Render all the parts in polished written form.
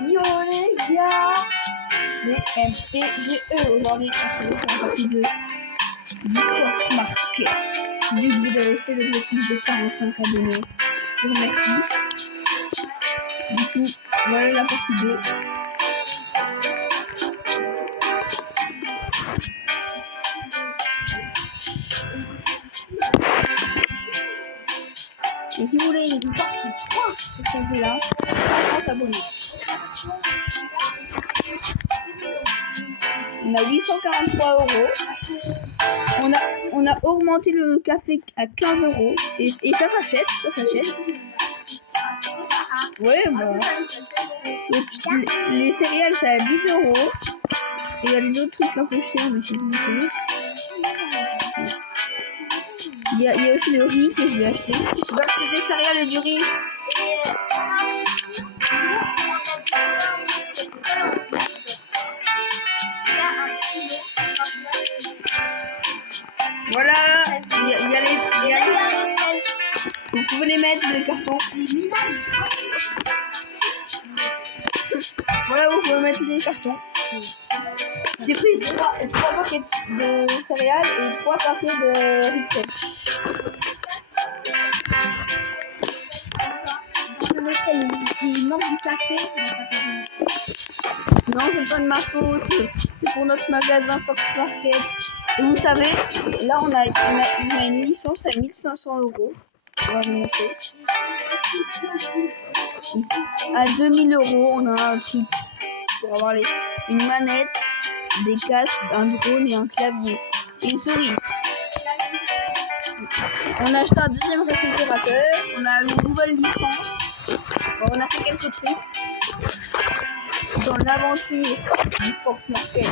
Yo les gars, c'est MTGE. Aujourd'hui, on se retrouve pour un partie du Fox Market. Dès que vous avez fait l'objectif de 45 abonnés, je vous remercie. Du coup, voilà la partie 2. Et si vous voulez une partie 3 sur ce jeu-là, 50 abonnés. On a 843 €. On a augmenté le café à 15 € et ça s'achète, Ouais, bah. Les céréales c'est à 10 €. Et il y a des autres trucs un peu chers, mais je sais plus. Il y a aussi le riz que je vais acheter. Je vais acheter des céréales et du riz. Voilà, il y a les... Vous pouvez les mettre de carton. Voilà, vous pouvez mettre des cartons. J'ai pris 3 paquets de céréales et 3 paquets de riz. Il manque du café. Non, c'est pas de ma faute. C'est pour notre magasin Fox Market. Et vous savez, là on a une licence à 1500 €. On va vous montrer. À 2000 €, on a un truc pour avoir une manette, des casques, un drone et un clavier. Et une souris. On a acheté un deuxième réfrigérateur. On a une nouvelle licence. Bon, on a fait quelques trucs dans l'aventure du Fox Market.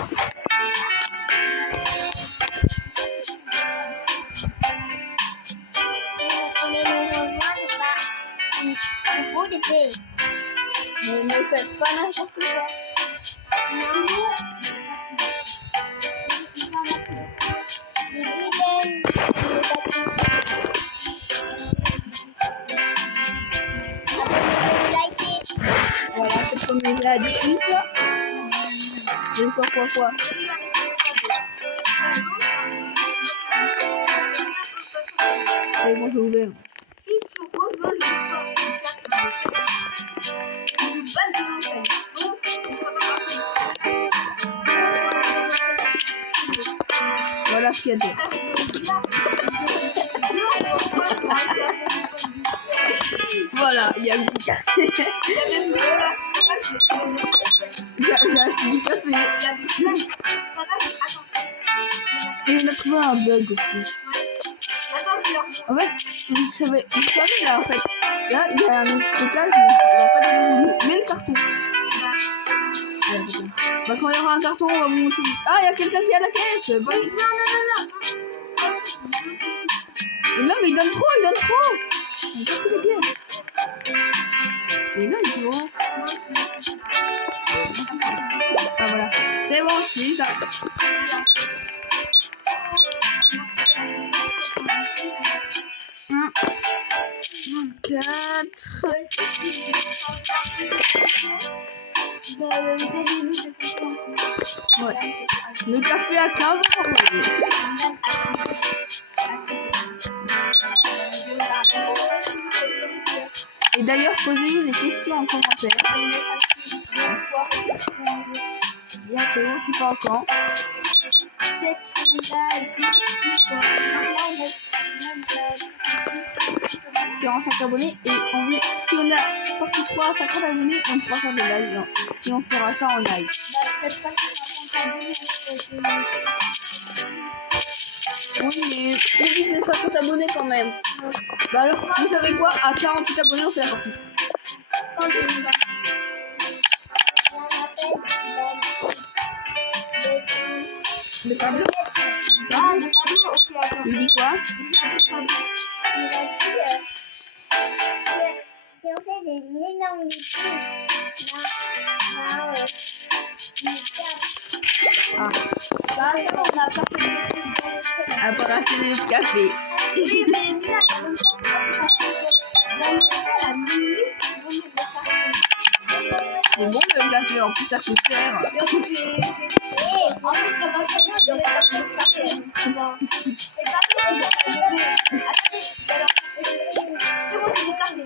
Mais ne faites pas n'importe quoi. Voilà, c'est comme il a dit 8 là. Et quoi. C'est bon, j'ai ouvert. Si tu revoles le fort du café, une balle de l'hôtel, donc il faut Voilà ce qu'il y a dedans. Voilà, il y a du café. J'ai acheté du café. Et on a trouvé un bug aussi. En fait, vous savez là, en fait, là, il y a un autre stockage, mais on va pas démontrer. Mais le carton. Bah, quand il y aura un carton, on va vous montrer. Ah, il y a quelqu'un qui est à la caisse. Bah... Non, mais il donne trop. On voit qu'il est bien. Mais non, il est trop. Ah, voilà. C'est bon, c'est ça. 4. Ouais. Le café à 15 €. Et d'ailleurs, posez-nous des questions en commentaire. Bientôt, je sais pas encore. 45 abonnés et si on a partie 3 à 50 abonnés, on pourra faire des lives et on fera ça en live. Oui, mais on vise les 50 abonnés quand même. Bah alors, vous savez quoi? À 48 abonnés, on fait la partie. Le tableau. Ah, le tableau, ok, attends. Il dit quoi? Si on fait des énormes trucs, Ah. Bah, c'est bon, on a pas fait de À part acheter du café. Oui, mais bien, comme ça, on a fait la minute, on met le café. C'est bon le café, en plus ça coûte cher. En fait, comment ça va dans les tables de café, c'est pas pour les c'est bon, c'est du café.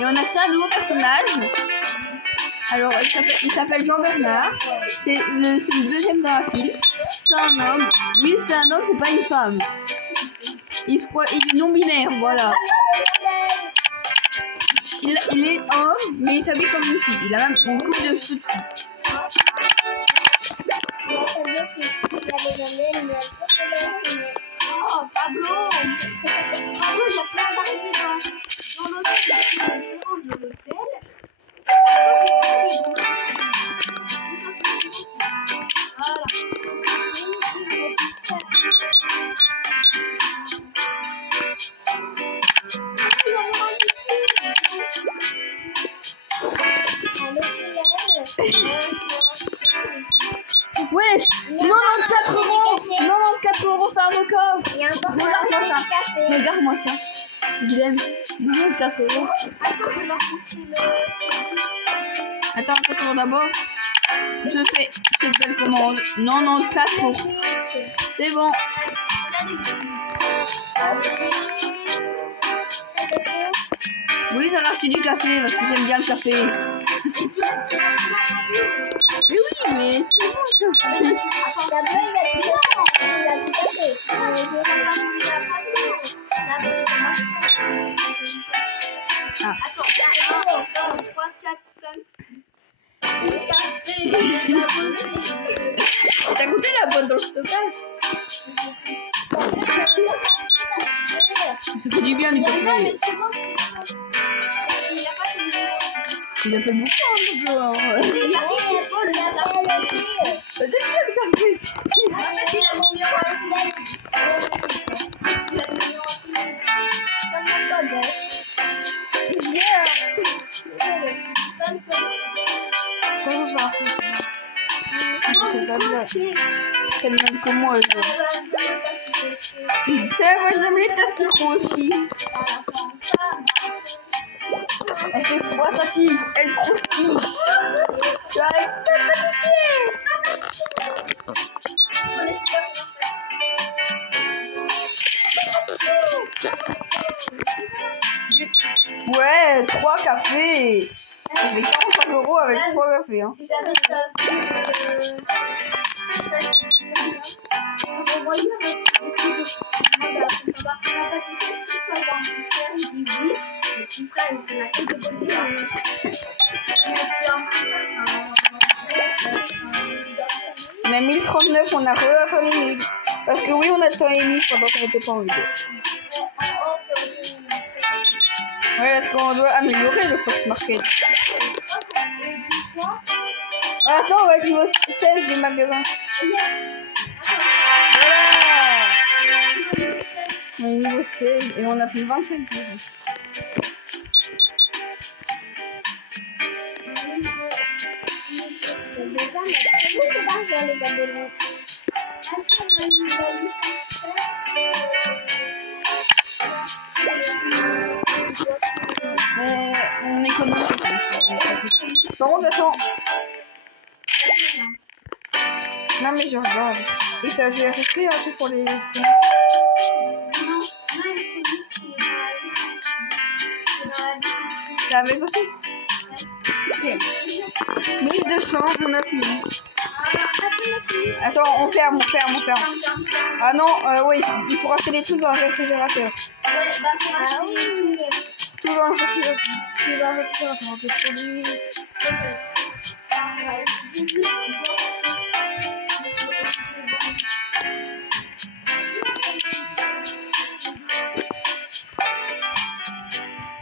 Et on a créé un nouveau personnage. Alors il s'appelle Jean-Bernard. C'est le deuxième dans la file. C'est un homme. Oui, c'est un homme, c'est pas une femme. Il est non-binaire, voilà. Il est homme, mais il s'habille comme une fille. Il a même une coupe de cheveux de fille. Oh, Pablo, il y a plein d'arrivées dans l'hôtel. De l'hôtel. Ouais, 94 euros. 94 euros, c'est un record. Il y a encore Regarde-moi ça. café. Regarde-moi ça. Guilhem, 94 euros. Attends, je leur montrer Attends, attends d'abord. Je fais cette belle commande. 94 euros. C'est bon. Oui, j'ai racheté du café parce que j'aime bien le café. Mais oui, mais c'est bon ça. Attends, 3, 4, 5, 6. T'as goûté la boîte dans le stockage? Ça fait du bien du café. Il appelle beaucoup hein, le C'est bien le café. C'est le même que moi. C'est moi j'aime les tests aussi. Elle fait quoi Tati? Elle croustille. Je suis avec ta pâtissier. Ouais, 3 cafés. Ça fait 45 euros avec 3 cafés. Hein. Si jamais t'as on a 1039, on a re-attendu 1000. Parce que oui, on a attendu 1000 pendant qu'on n'était pas en vidéo. Ouais, parce qu'on doit améliorer le Fox Market. Attends, on va être niveau 16 du magasin. Voilà. On est niveau 16 et on a fait 25 euros. On économise. Par contre, attends. Non, mais je regarde. Et ça, j'ai repris un truc pour les. Ça avec aussi. Okay. 1200, on a fini. Attends, on ferme. Ah non, oui, il faut racheter des trucs dans le réfrigérateur. Tout dans le réfrigérateur. Des produits.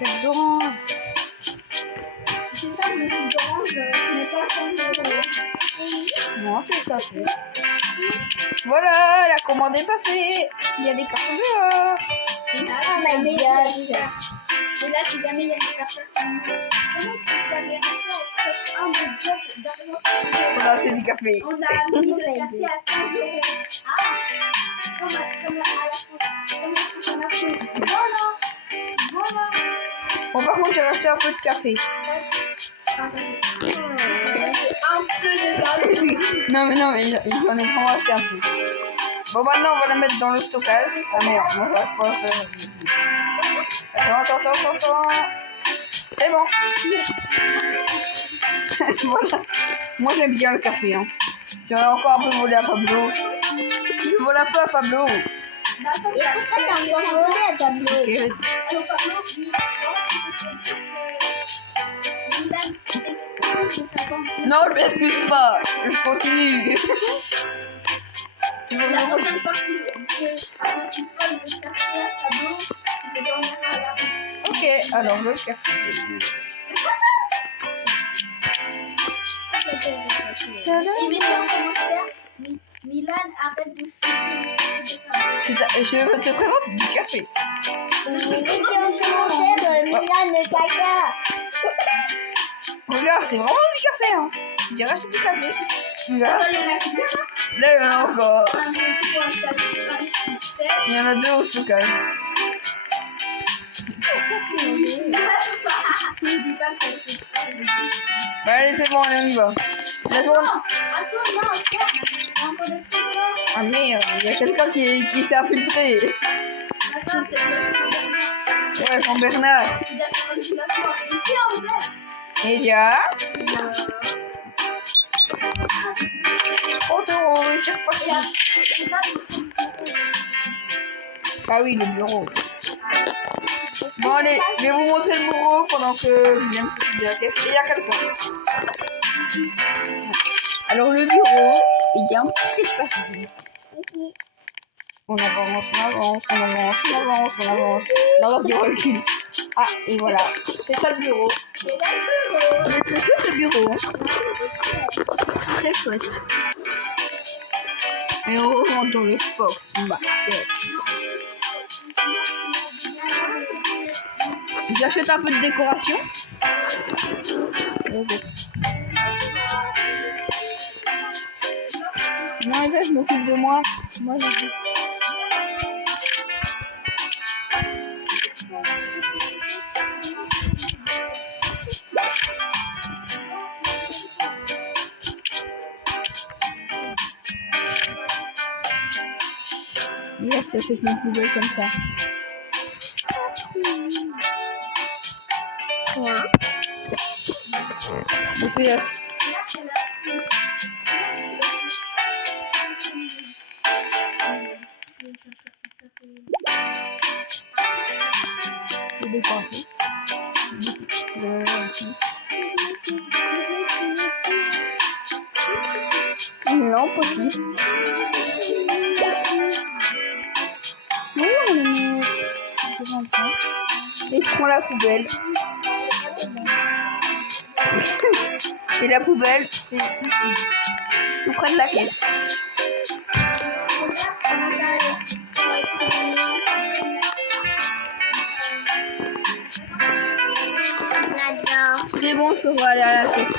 Dedans. C'est ça, le jus d'orange, tu n'es pas à 15 €. Non, c'est le café. Voilà, la commande est passée. Il y a des cartons dehors. Et là, si jamais il y a une personne comment est-ce que vous avez réussi à faire un de job d'argent? On a fait du café. On a mis le café à 15 €. Ah, comme à la France. Comment est-ce qu'on a fait? Voilà. Bon, par contre, j'ai racheté un peu de café. Un peu de gaz. Non, mais il faut en vraiment acheter un peu. Bon, maintenant, on va la mettre dans le stockage. Ah merde, moi, j'arrive pas à faire. Attends. C'est bon. Voilà. Moi, j'aime bien le café. Hein. J'en ai encore un peu volé à Pablo. Je vole un peu à Pablo. Attends, Et pourquoi t'as encore volé à tableau? Ok. alors Pablo, oui, Milan s'excuse de ta banque. Non, je m'excuse pas. Je continue. Tu veux La me prochaine fois que tu voles le café à Pablo, tu peux dormir à la rue. Ok, alors le café. Et mettez en commentaire, Milan arrête de chuter. Je te présente du café. Et mettez en commentaire Milan le caca. Regarde, c'est vraiment du café. Hein. J'ai racheté du café. Regarde. Là, il y en a encore. 1, 2, 3, 4, 5, 6, 7. Il y en a 2 au stockage. Ne dis pas que c'est pas. Bah, allez, c'est bon, allez, on y va. La tourne. Attends, non, regarde. Il y a encore des trucs là. Ah merde, il y a quelqu'un qui s'est infiltré. Attends, peut-être Ouais, Jean-Bernard. que tu dois faire un ventilateur. Et qui a ouvert? Média. 30 €, oui, c'est reparti. C'est ça, Ah oui, le bureau. Bon, allez, je vais vous montrer le bureau pendant que je viens de sortir de la caisse. Et il y a quelqu'un. Alors, le bureau, il y a un petit espace ici. Ici. On avance. Non, il recule. Ah, et voilà. C'est ça le bureau. C'est là le bureau. Il est très chouette le bureau. Hein. Très chouette. Et on rentre dans le Fox Market. J'achète un peu de décoration. Non, là, je m'occupe de moi. Moi, je... Là, je t'achète une poubelle comme ça. Rien. Parce que, j'ai décoration. Une lampe aussi. Oui, on les met. Et je prends la poubelle. Et la poubelle, c'est ici. Tout près de la caisse. Regarde comment ça reste. J'adore. C'est bon, je peux aller à la caisse.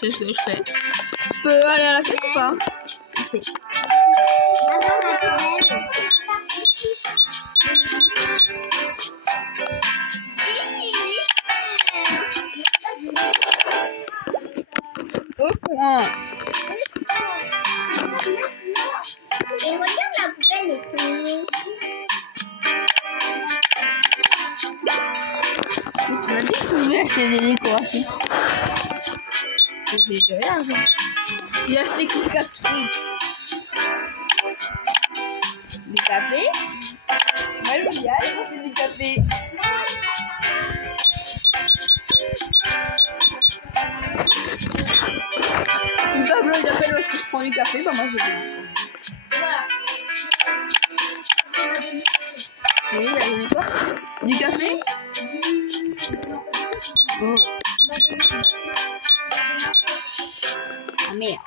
C'est ce que je fais. Je peux aller à la caisse ou pas? Ok. Maman, ma poubelle. Au coin. Et regarde la poubelle est trop mignonne. Tu m'as dit que tu pouvais acheter des décorations. J'ai rien. J'ai acheté que 4 trucs. Du café. Moi, le bien, c'est du café. Si Pablo il appelle où est-ce que je prends du café, bah moi je vais. Voilà. Oui, il a donné quoi? Du café? Oh. Ah merde.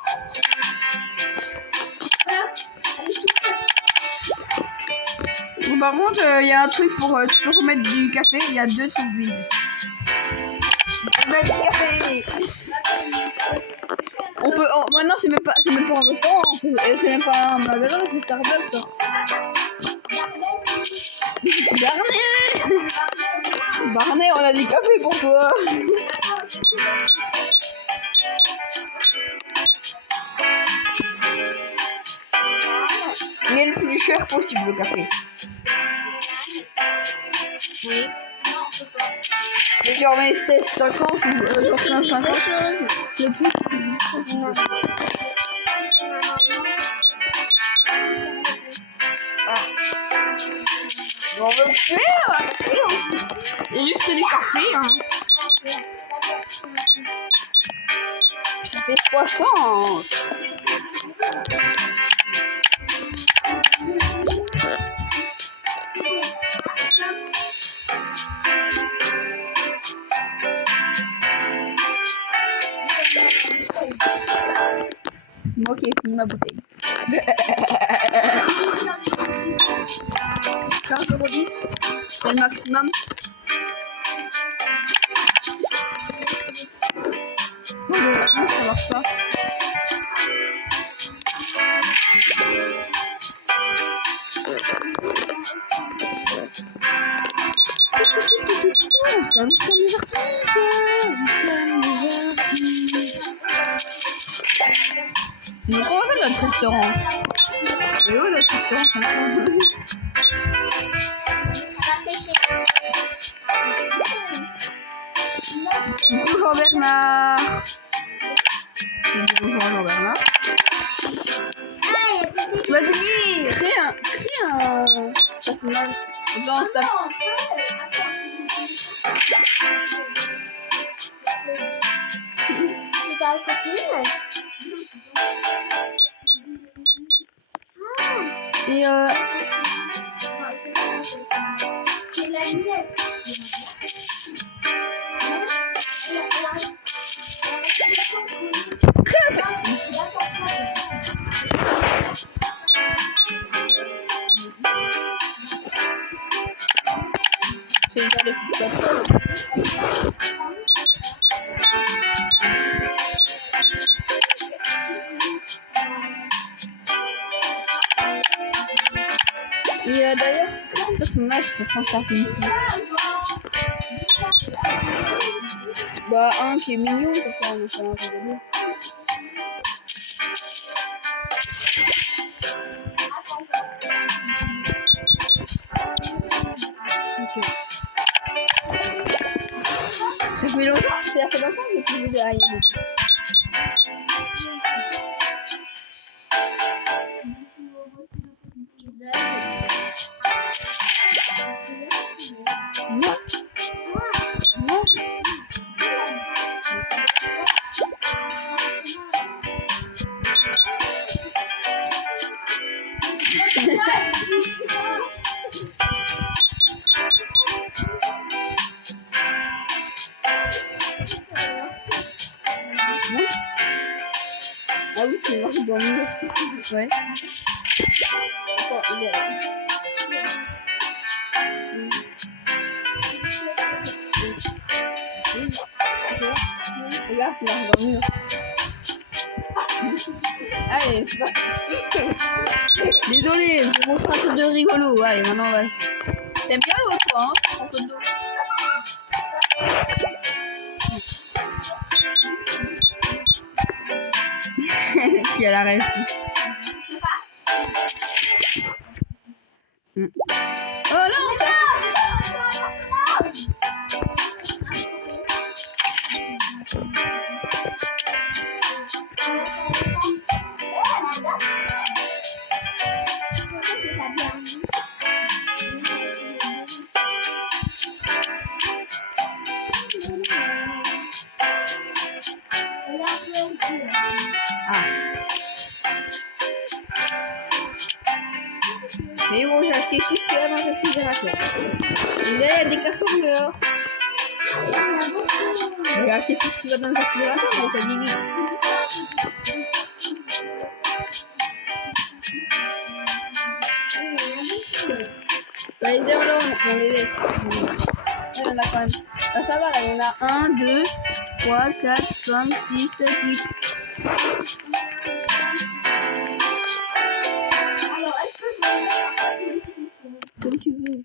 Bon, par contre, il y a un truc pour. Tu peux remettre du café, il y a 2 trucs vides. Mettre du café! On peut. Oh, maintenant, c'est même pas un restaurant, c'est même pas un magasin, c'est Starbucks. Ça. Barney, on a des cafés pour toi. Mais le plus cher possible, le café. Genre, mais 16,50 ou genre 15,50. Le plus. Non. On veut faire. Et juste du café, hein. Ça fait 60. Moi qui ai fini ma bouteille. 15,10 €, c'est le maximum. Non, ça marche pas. Donc on va faire notre restaurant. Et où notre restaurant? Bonjour Jean-Bernard. Bonjour Jean-Bernard. Vas-y, crée un personnage. Dans sa... C'est ta copine? Et C'est la nièce. c'est le genre de petite plateforme. Et d'ailleurs, quel personnage pour s'en sortir? Bah, un qui est mignon, comme ça, on fait un rigolo. Ok. Ça fait longtemps, ça fait longtemps que j'ai plus vu de Harry. Non. Non. Ah oui, c'est marche dans le mur. Ouais. Attends, il est... Regarde, tu marches dans le mur. Allez, c'est pas... Désolé, je vous montre un truc de rigolo. Allez, maintenant, ouais. T'aimes bien l'eau, toi, hein? Un peu d'eau. Qui a la rêve. Oh non, mais bon, j'ai acheté tout ce qu'il y a dans le réfrigérateur. Et là, il y a des cartons dehors. J'ai acheté tout ce qu'il y a dans le réfrigérateur, mais t'as dit oui. Bah, les œufs, là, on les laisse. Il y en a quand même. Bah, ça va, là, il y en a 1, 2, 3, 4, 5, 6, 7, 8. Alors, est-ce que je vais Comme tu veux.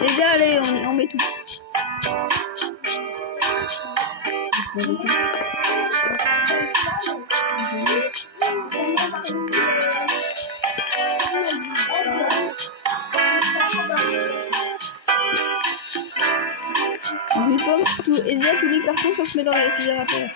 Les gars, allez, on met tout. Je pense tout, et là, tous les cartons, ça se met dans le réfrigérateur.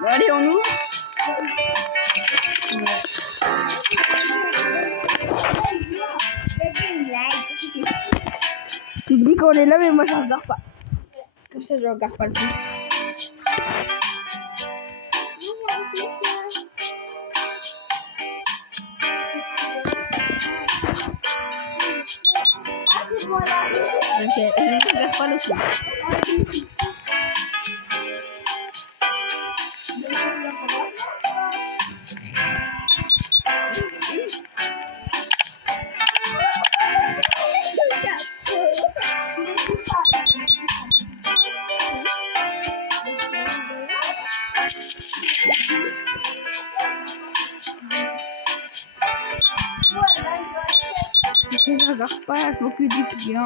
Bon, allez, on ouvre. Tu dis qu'on est là, mais moi je regarde pas. Comme ça, je regarde pas le coup. Ok, je ne regarde pas le coup. Je regarde pas, je m'occupe du client.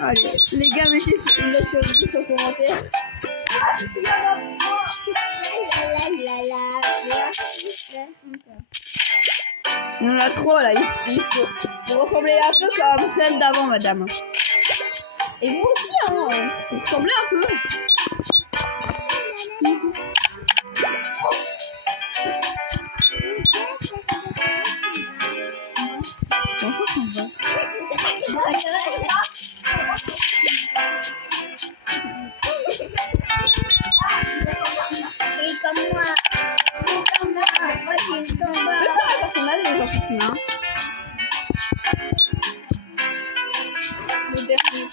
Allez, les gars, mettez une note sur 10 en commentaire. On en a 3 là, vous ressemblez un peu comme celle d'avant, madame. Et vous aussi, hein, vous ressemblez un peu. Comment ça s'en va? Et comme moi, moi j'ai une tombe. Je vais faire un personnage, mais j'en suis plus un. Le dernier.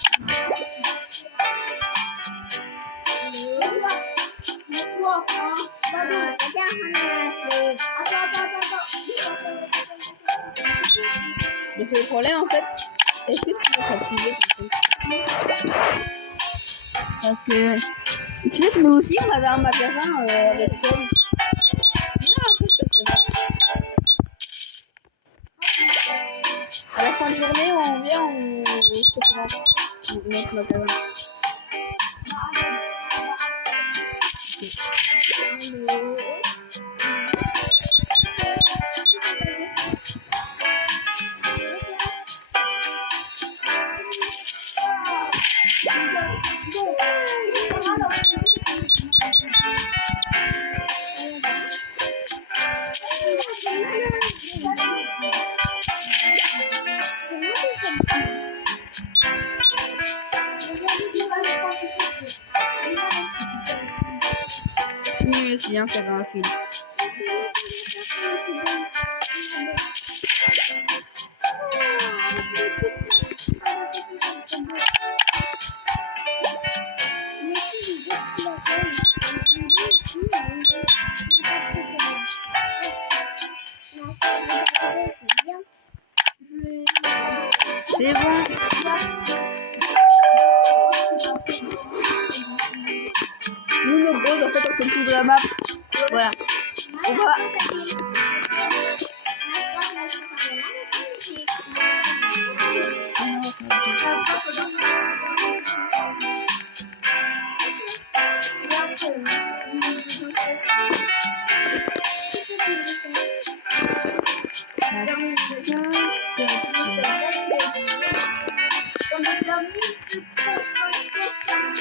Le seul problème en fait, est-ce que tu peux t'activer parce que tu sais que nous aussi on avait un magasin avec Tom. Non, en fait, c'est bon. À la fin de journée on vient, on se prend notre magasin. C'est bien faire un film. C'est bon. Nous, nos bros, en fait, on fait le tour de la map. Voilà. On va...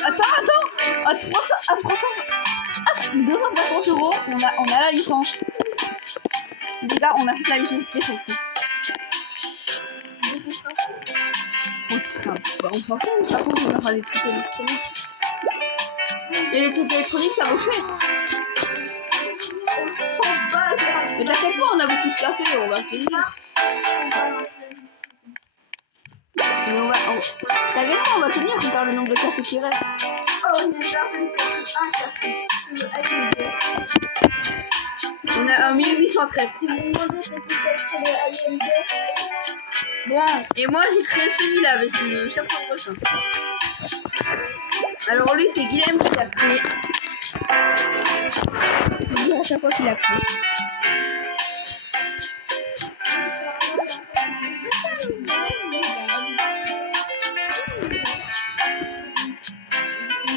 Attends, à 250 €, on a la licence. Les gars, on a fait la licence pression. On s'en fout, on aura des trucs électroniques. Et les trucs électroniques, ça vaut cher. Mais t'inquiète pas, on a beaucoup de café, on va finir. Mais t'inquiète pas, on va tenir, regarde le nombre de cafés qui restent. Oh, il y a une personne qui a pris un café. Je veux aller. On a un 1813. Si vous me demandez c'est qui a pris le AMD, Bon, et moi j'ai créé celui-là avec le chapeau prochain. Alors lui c'est Guilhem qui l'a pris. Il dit à chaque fois qu'il a pris.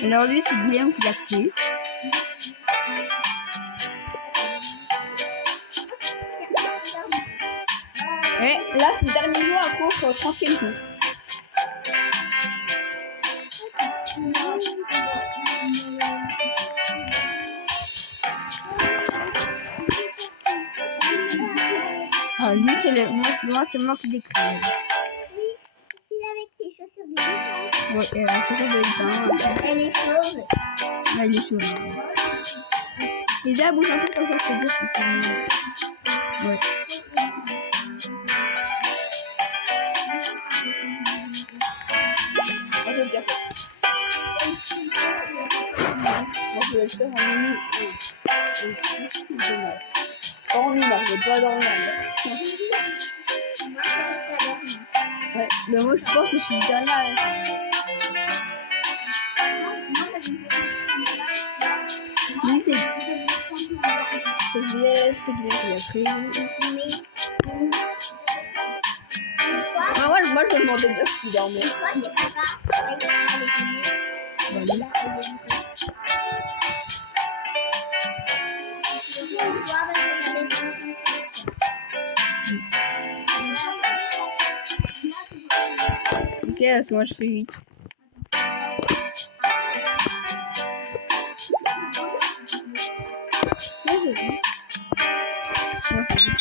Alors lui c'est Guilhem qui l'a pris. Et là c'est le dernier jour, après on sera au 30e jour. Ah, lui c'est moi c'est moi qui l'ai créé. Il avec tes chaussures de l'état. Ouais, et la photo de l'état. Elle est chauve. Ouais, il est chaud. Les gars bougent un peu comme ça, c'est bien si c'est mieux. Ouais. Moi j'ai déjà fait. Moi je vais le faire en minute. Pas en minute, je vais pas dormir. Ouais, mais moi je pense que je suis le dernier à rien faire. Lui c'est Guilhem qui l'a pris. Ah ouais, moi je me demandais bien s'il dormait. Moi, j'ai papa. Elle est venue. Voilà. Ok, parce que moi je fais 8. Ouais, j'ai vu. Ouais, c'est vite.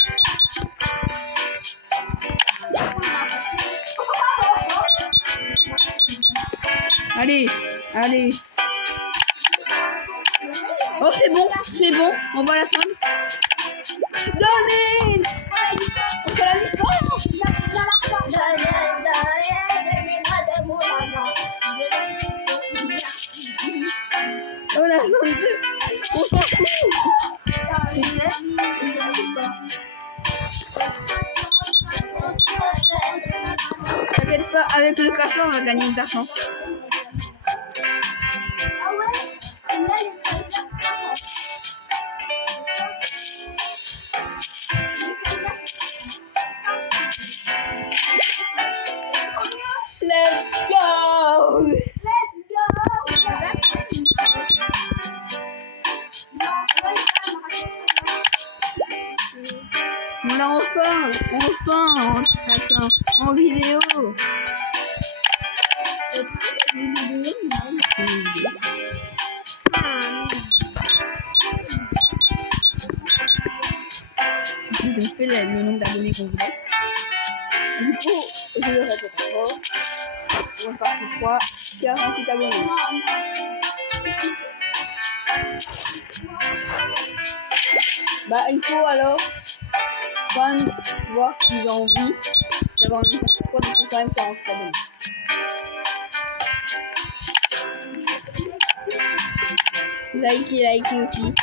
Allez, allez. Oh, c'est bon, on va l'atteindre. Donnez! On fait la mission. On a on s'en fout. C'est vrai, t'inquiète pas, avec le café on va gagner de l'argent. ah ouais, et là, il est pas bien. Let's go! Let's go! Non, moi, On l'a enfin, attends, en vidéo. Ils ont fait le nombre d'abonnés qu'on voulait. Du coup, je le répète encore. On est parti 3, 48 abonnés. Bah, il faut alors quand même voir s'ils ont envie d'avoir une partie 3, donc il faut quand même 48 abonnés. Likez aussi.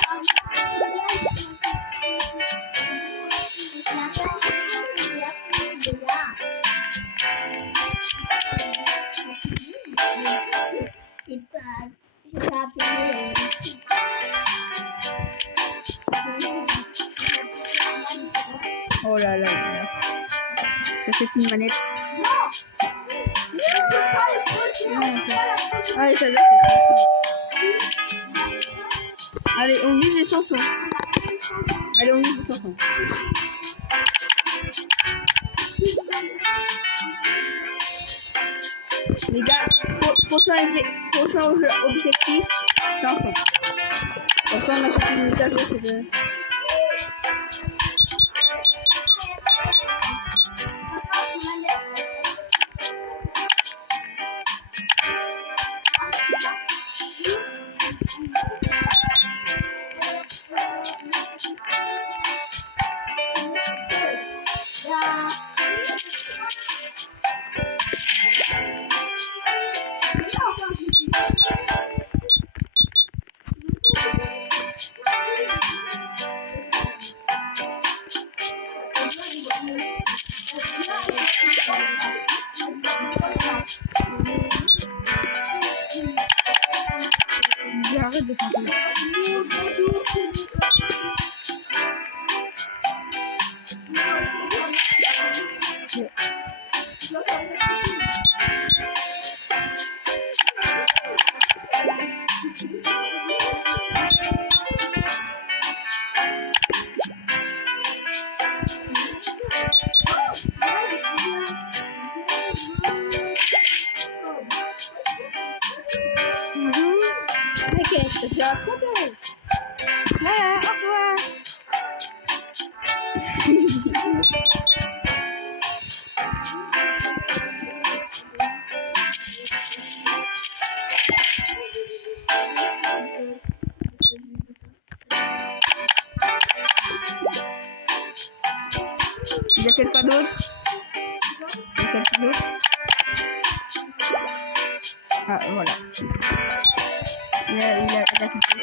Oh là là là là. Ça fait une manette. Allez, ça là, allez, on vise les chansons. Allez, on vise les chansons. Les gars, prochain objectif, chanson. Comme ça, on a fait une mise à jour. Ok, ça fait un peu. Voilà, au revoir. Il y a quelqu'un d'autre? Il y a quelqu'un d'autre? Ah, voilà. Il a quitté.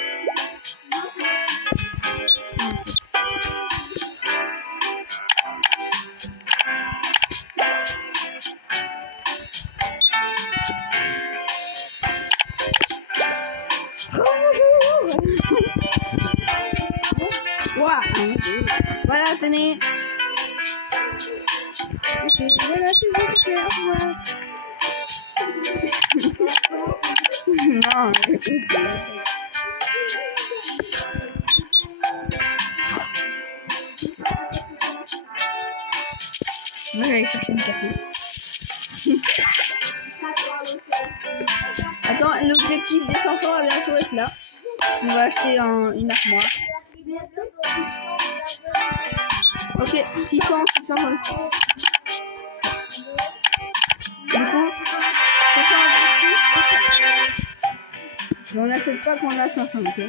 Wow. Voilà, tenez. Voilà, c'est bon, c'est au revoir. Non. Moi, j'allais chercher du café. Attends, l'objectif des 500 va bientôt être là. On va acheter une armoire. Ok, 600. Du coup, on n'achète pas qu'on a 500, ok?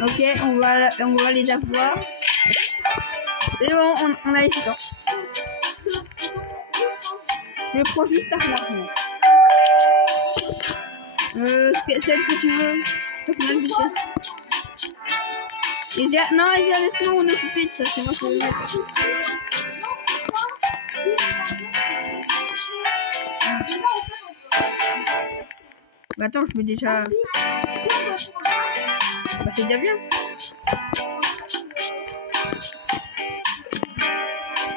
Ok, on va les avoir. Et bon, on a les 600. Je prends juste l'armoire. Celle que tu veux. Non, Esia, laisse-nous, on est occupé de ça. C'est moi qui vais le mettre. Bah attends, je mets déjà. Bah c'est déjà bien.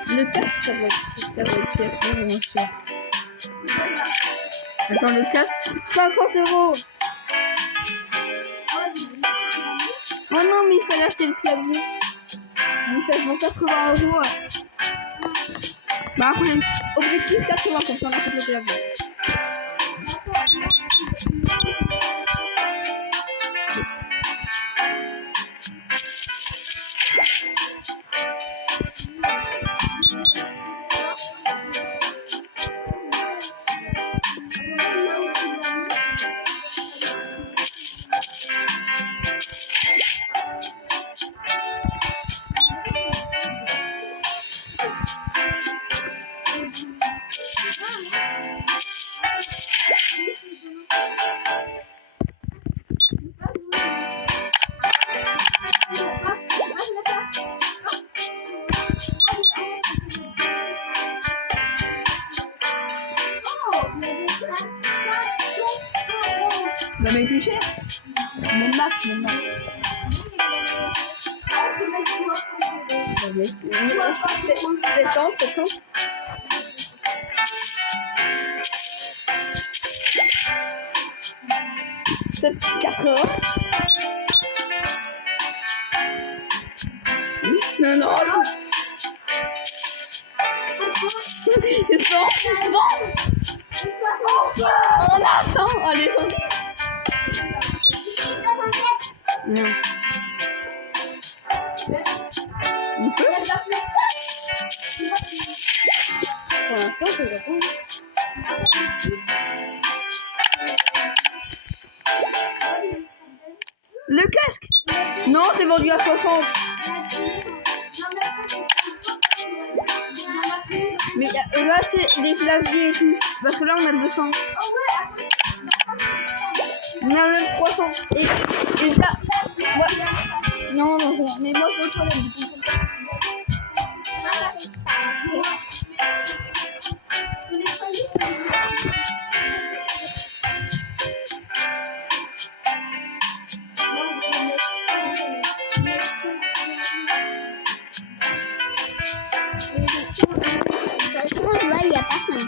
Le casque, ça va être vraiment cher. Attends, le casque, 50 €. Oh non, mais il fallait acheter le clavier. Donc ça se vend 80 €. Bah après, objectif 80, comme ça on achète le clavier. Bah mais plus cher. Mais le max. C'est ans. 4 €. Non. C'est 100. On a 100. Allez, 100. Non. Pour l'instant, je ne vois pas. Le casque? Non, c'est vendu à 60. Mais on va acheter des claviers et tout. Parce que là, on a 200. On a même 300. Et ça, Non, mais moi je vais aux toilettes. Du coup. Là, il n'y a personne.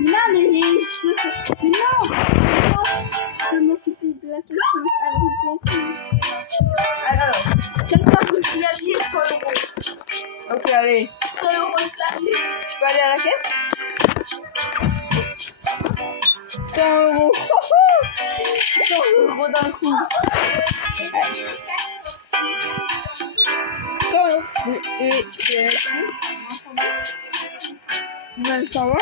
Là, mais non, je peux m'occuper de la question avec les filles. Alors, quelqu'un peut le clavier 100 €. Ok, allez. 100 € le clavier. Je peux aller à la caisse 100 €. 100 € d'un coup. 100 €. Et tu peux aller même 120.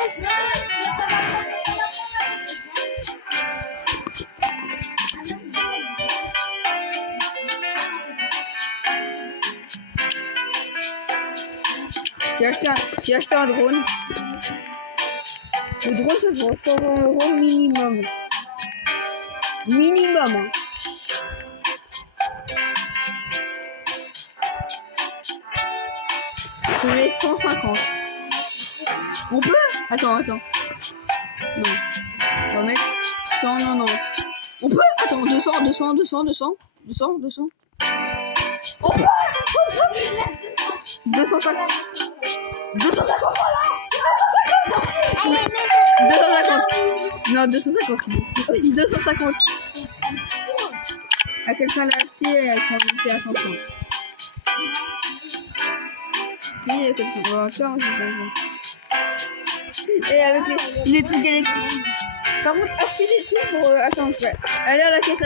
J'ai acheté un drone. Le drone, ça vaut 120 € minimum. Minimum. Hein. Je mets 150. On peut? Attends. Non. On va mettre 190. On peut? Attends, 200. On peut? 250. 250, voilà! 250. Non, 250. 250. À quelqu'un l'a acheté et elle a été à 500. Et quelqu'un va faire un truc. Et avec les trucs électriques. Par contre, acheter des trucs pour... attends, je vais aller à la caisse,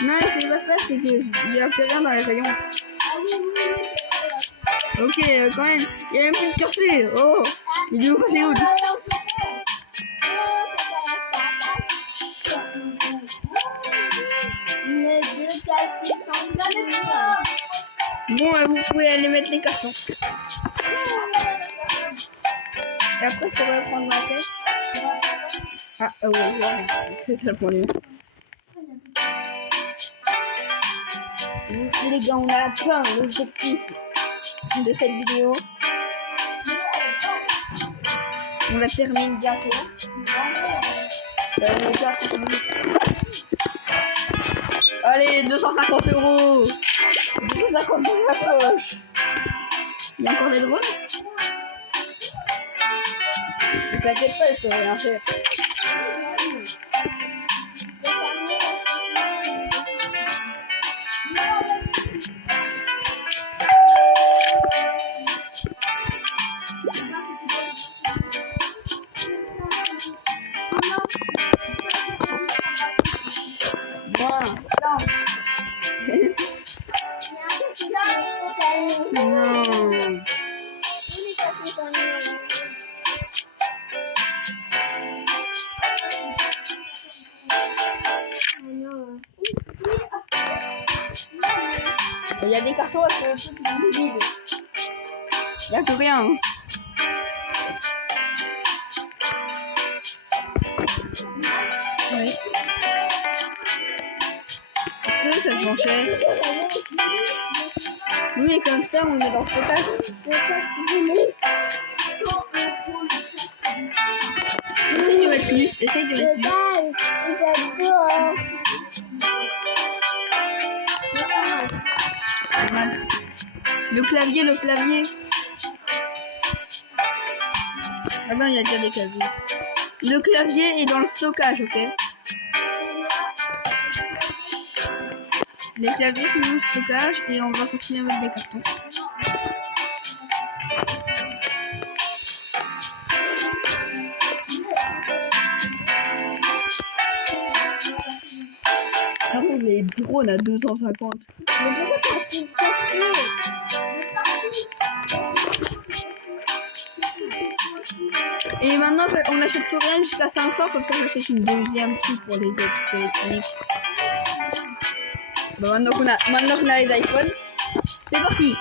Non, ce qui va se faire, c'est qu'il y a plus rien dans les rayons. Ok, quand même. Il y a même plus de café. Oh, il est où, c'est où? Bon, vous pouvez aller mettre les cartons. Et après, je pourrais prendre la caisse. Ah, ouais, c'est ça le premier. Les gars, on a atteint l'objectif de cette vidéo. On la termine bientôt. Les gars, allez, 250 €. 250 dans la poche. Il y a encore des drones? Ne t'inquiète pas, je peux rien faire. Non. Il y a des cartons avec le truc vide. Il n'y a plus rien. Hein. Oui. Est-ce que ça se vend cher? Oui, et comme ça, on le met dans le stockage. Essaye de mettre plus. Le clavier. Ah non, il y a déjà des claviers. Le clavier est dans le stockage, ok? Les claviers sont dans le stockage et on va continuer avec des cartons. Ah bon, les drones à 250. Mais pourquoi t'as acheté le café? Et maintenant, on achète plus rien jusqu'à 500, comme ça j'achète une deuxième truc pour les autres électroniques. Bah, maintenant qu'on a les iPhones, c'est parti.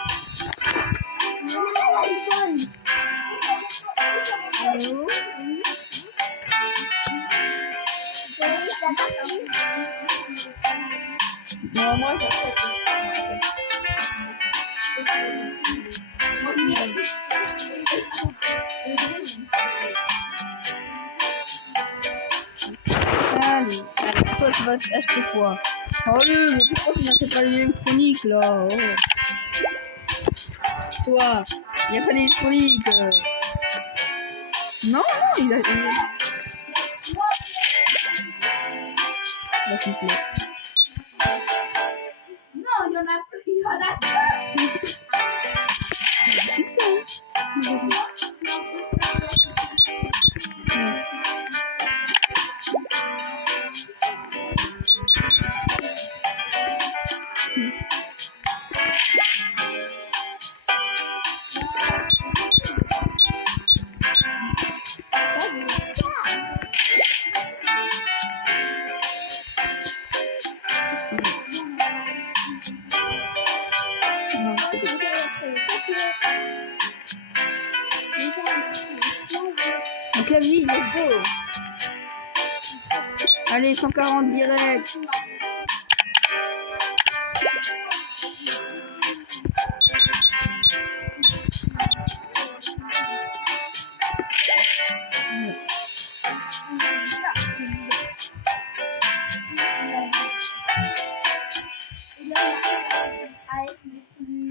Non, moi j'achète. Allez, toi tu vas acheter quoi? Allez, mais pourquoi tu n'achètes pas l'électronique là? Oh. Toi, il n'y a pas d'électronique. Non, il a. Bah, s'il te plaît. Non, il y en a plus. Il y en a plus. Succès. Un clavier, il est beau. Allez, 140 direct.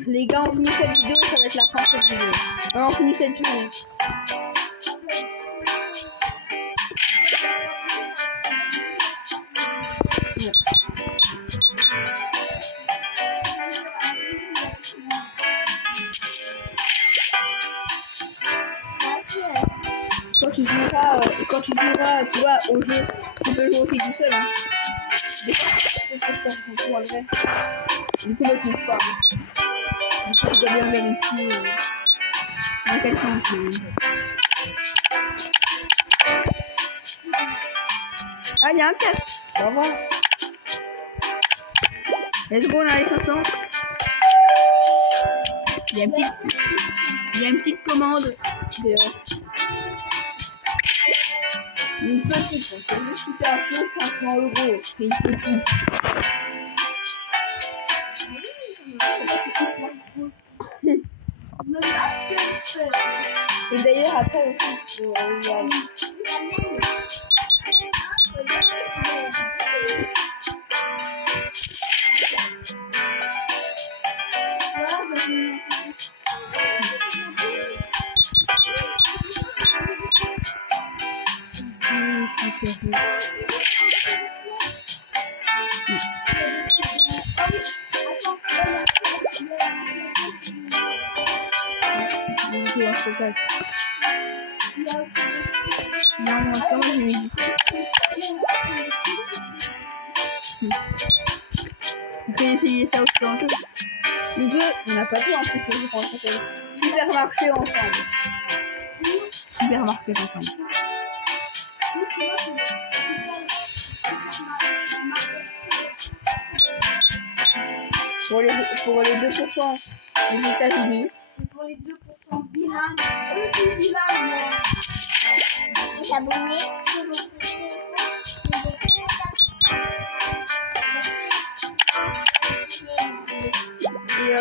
Les gars, on finit cette vidéo, ça va être la fin de cette vidéo. On finit cette journée. Quand tu joueras, tu vois, au jeu, tu peux jouer aussi tout seul. Hein. Du coup, l'autre il part. Du coup, tu dois bien vérifier. Il y a quelqu'un qui est. Ah, il y a un casque. Au revoir. Let's go, on a les 500. Il y a une petite commande. Une petite, on peut juste coûter un peu 500 €. C'est une petite. Et d'ailleurs, après aussi, il y a... Non, comment je vais dire. On peut essayer ça aussi dans le jeu. Le jeu, on n'a pas dit en plus le jeu qu'on s'appelle Supermarché ensemble. Supermarché ensemble. Pour les 2% des États-Unis. Pour les 2% bilingues. C'est bilingue, moi. Les abonnés, Et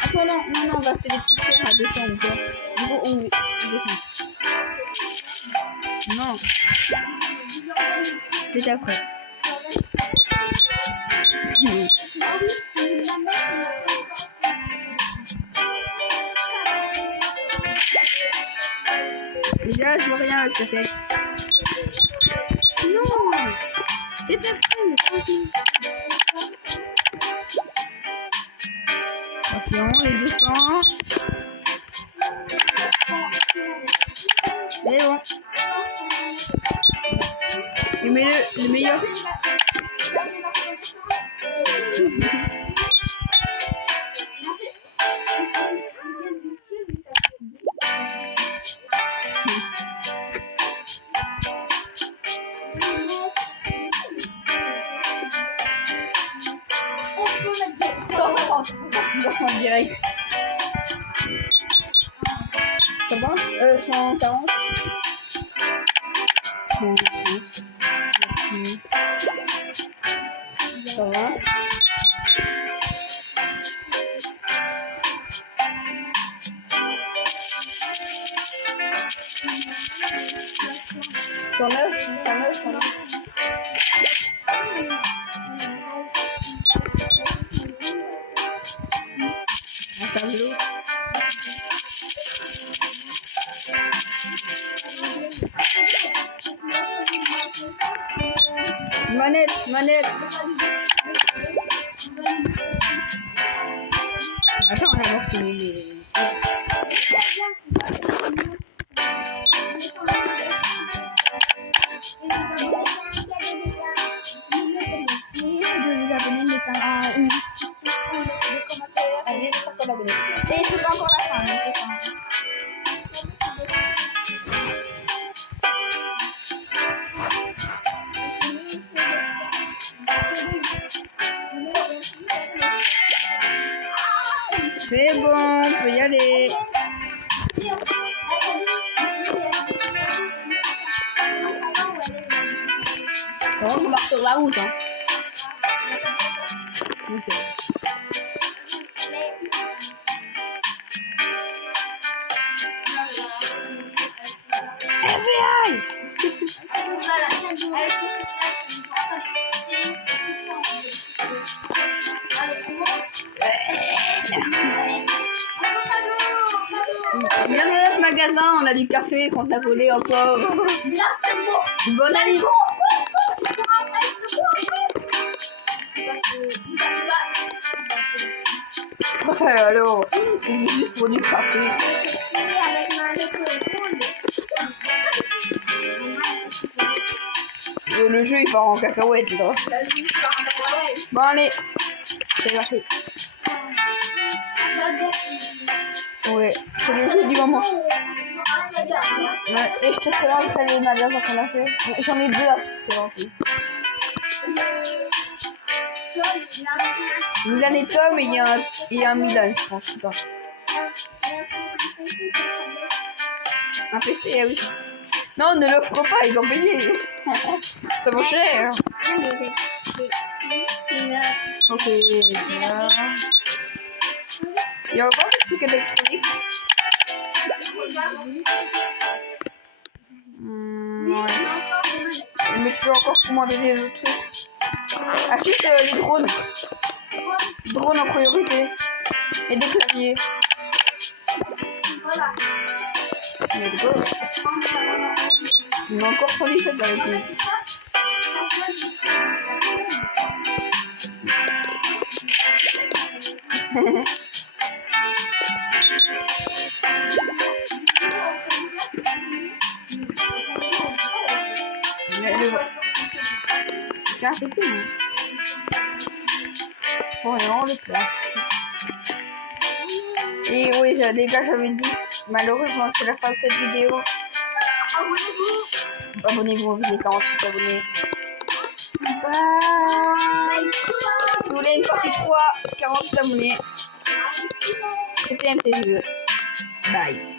attends, non, on va faire des trucs chers à 200 ou quoi. Niveau ou 200. Non. C'est après. Déjà, je vois rien avec ta tête. Non. C'est après. Attention, les 200. C'est bon. Mais le meilleur. direct. Ça va 140. 130. Ça va. Sur 9, un tableau. Manette. Attends, on a d'abord fini les... De vous abonner, mettez une petite question dans les commentaires. Allez, c'est pas d'abonner. Et c'est pas encore la fin, mais c'est ça. C'est bon, on peut y aller. Par contre, on marche sur la route. Hein. Oui, c'est vrai. FBI! Viens dans notre magasin, on a du café qu'on t'a volé encore. Bonne année. Ouais, alors, c'est juste pour du café. Le jeu il part en cacahuète là. Bon allez, c'est parti. Ouais, c'est le jeu du moment. Ouais, et je te présenterai les magasins qu'on a fait. J'en ai deux à te présenter. Milan et Tom, et il y a un Milan, je pense. Pas. Un PC, ah oui. Non, ne l'offre pas, ils ont payé. Ça vaut cher. Ok, là. Il y a encore des trucs électroniques. Ouais. Mais tu peux encore commander des autres trucs. Achète les drones. Drones en priorité. Et des claviers. Let's go. Il y a encore 117 dans les titres. Tiens, c'est tout. Oh, il y a vraiment de place. Et oui, les gars, j'avais dit, malheureusement, c'est la fin de cette vidéo. Abonnez-vous, vous êtes 48 abonnés. Bye. Si vous voulez une partie 3, 48 abonnés. C'était MTGE. Bye.